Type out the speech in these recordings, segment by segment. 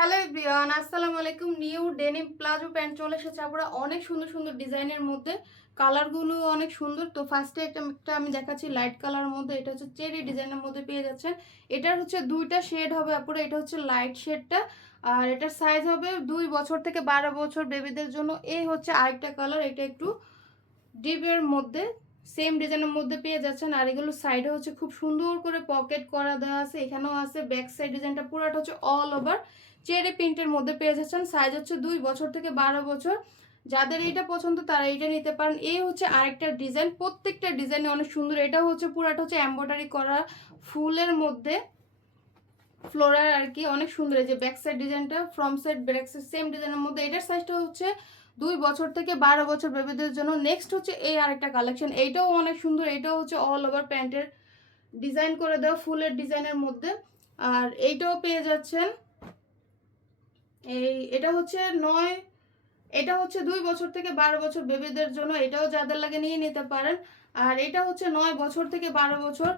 Hello everyone, আসসালামু আলাইকুম। New denim palazzo pant চলে এসেছে আপুরা, অনেক সুন্দর সুন্দর ডিজাইনের মধ্যে। কালারগুলো অনেক সুন্দর। তো ফার্স্টে একটা আমি দেখাচ্ছি লাইট কালারের মধ্যে। এটা হচ্ছে চেরি ডিজাইনের মধ্যে পেয়ে যাচ্ছেন। এটার হচ্ছে দুইটা শেড হবে আপুরা। এটা হচ্ছে লাইট শেডটা, আর এটার সাইজ হবে 2 বছর থেকে 12 বছর বেবিদের জন্য। এই হচ্ছে আরেকটা কালার, এটা একটু ডিপের মধ্যে, সেম ডিজাইনের মধ্যে পেয়ে যাচ্ছেন। আর এগুলো সাইডে হচ্ছে খুব সুন্দর করে পকেট করা দেওয়া আছে, এখানেও আছে। ব্যাক সাইড ডিজাইনটা পুরোটা হচ্ছে অল ওভার চেরি প্রিন্টের মধ্যে পেয়ে যাচ্ছেন। সাইজ হচ্ছে 2 বছর থেকে 12 বছর। যাদের এইটা পছন্দ তারা এইটা নিতে পারেন। এই হচ্ছে আরেকটা ডিজাইন, প্রত্যেকটা ডিজাইনে অনেক সুন্দর। এটা হচ্ছে পুরাটা হচ্ছে এমব্রয়ডারি করা ফুলের মধ্যে, ফ্লোরার আর কি, অনেক সুন্দর। এই যে ব্যাক সাইড ডিজাইনটা, front side back side same ডিজাইনের মধ্যে। এটার সাইজটা হচ্ছে 2 বছর থেকে 12 বছর বেবিদের জন্য। নেক্সট হচ্ছে এই আরেকটা কালেকশন, এইটাও অনেক সুন্দর। এটাও হচ্ছে অল ওভার প্যান্টের ডিজাইন করে দেওয়া ফুলের ডিজাইনের মধ্যে। আর এইটাও পেয়ে যাচ্ছেন। এটা হচ্ছে এটা হচ্ছে 2 বছর থেকে 12 বছর বেবিদের জন্য। এটাও যাদের লাগে নিয়ে নিতে পারেন। আর এটা হচ্ছে 9 বছর থেকে 12 বছর।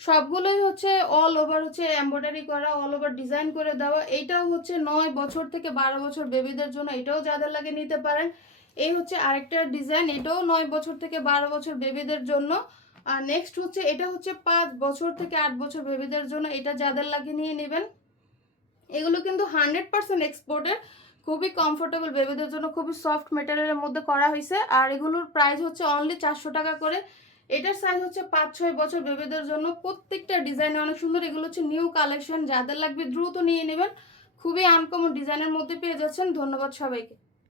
সবগুলোই হচ্ছে অল ওভার হচ্ছে এমব্রয়ডারি করা, অল ওভার ডিজাইন করে দেওয়া। এইটাও হচ্ছে 9 বছর থেকে 12 বছর বেবিদের জন্য। এটাও যাদের লাগে নিতে পারেন। এই হচ্ছে আরেকটা ডিজাইন, এটাও 9 বছর থেকে 12 বছর বেবিদের জন্য। আর নেক্সট হচ্ছে এটা হচ্ছে 5 বছর থেকে 8 বছর বেবিদের জন্য। এটা যাদের লাগে নিয়ে নেবেন। এগুলো কিন্তু 100% এক্সপোর্টের, খুবই কমফোর্টেবল বেবিদের জন্য, খুবই সফট মেটেরিয়ালের মধ্যে করা হয়েছে। আর এগুলোর প্রাইস হচ্ছে অনলি 400 টাকা করে। এটার সাইজ হচ্ছে 5-6 বছর বেবিদের জন্য। প্রত্যেকটা ডিজাইন অনেক সুন্দর। এগুলো হচ্ছে নিউ কালেকশন, যাদের লাগবে দ্রুত নিয়ে নেবেন। খুবই আনকমন ডিজাইনের মধ্যে পেয়ে যাচ্ছেন। ধন্যবাদ সবাইকে।